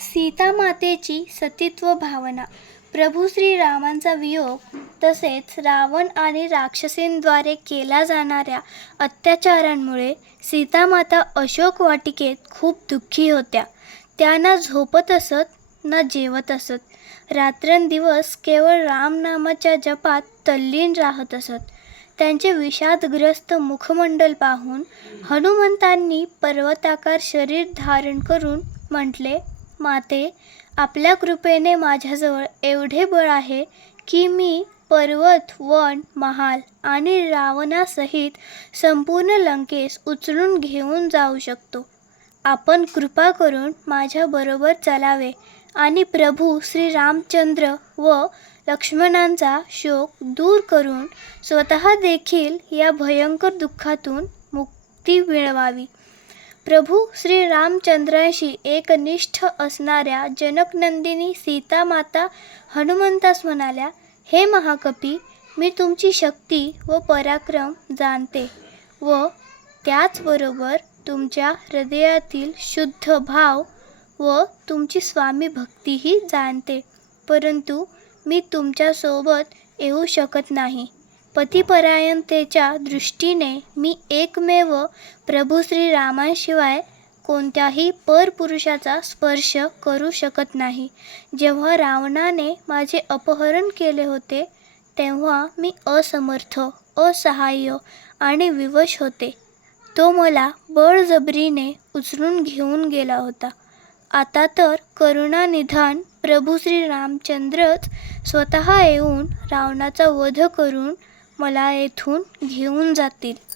सीतामातेची सतीत्व भावना. प्रभू श्रीरामांचा वियोग तसेच रावण आणि राक्षसींद्वारे केला जाणाऱ्या अत्याचारांमुळे सीतामाता अशोक वाटिकेत खूप दुःखी होत्या. त्या ना झोपत असत ना जेवत असत. रात्रंदिवस केवळ रामनामाच्या जपात तल्लीन राहत असत. त्यांचे विषादग्रस्त मुखमंडल पाहून हनुमंतांनी पर्वताकार शरीर धारण करून म्हटले, माते, आपल्या कृपेने माझ्याजवळ एवढे बळ आहे की मी पर्वत, वन, महाल आणि रावणासहित संपूर्ण लंकेस उचलून घेऊन जाऊ शकतो. आपण कृपा करून माझ्याबरोबर चलावे आणि प्रभू श्रीरामचंद्र व लक्ष्मणांचा शोक दूर करून स्वतः देखील या भयंकर दुःखातून मुक्ती मिळवावी. प्रभू श्रीरामचंद्रांशी एकनिष्ठ असणाऱ्या जनकनंदिनी सीतामाता हनुमंतास म्हणाल्या, हे महाकपी, मी तुमची शक्ती व पराक्रम जाणते व त्याचबरोबर तुमच्या हृदयातील शुद्ध भाव व तुमची स्वामी भक्तीही जाणते, परंतु मी तुमच्यासोबत येऊ शकत नाही. पतिपरायणतेच्या दृष्टीने मी एकमेव प्रभू श्रीरामांशिवाय कोणत्याही परपुरुषाचा स्पर्श करू शकत नाही. जेव्हा रावणाने माझे अपहरण केले होते तेव्हा मी असमर्थ, असहाय्य आणि विवश होते. तो मला बळजबरीने उचलून घेऊन गेला होता. आता तर करुणानिधान प्रभू श्रीरामचंद्रच स्वतः येऊन रावणाचा वध करून मला येथून घेऊन जातील.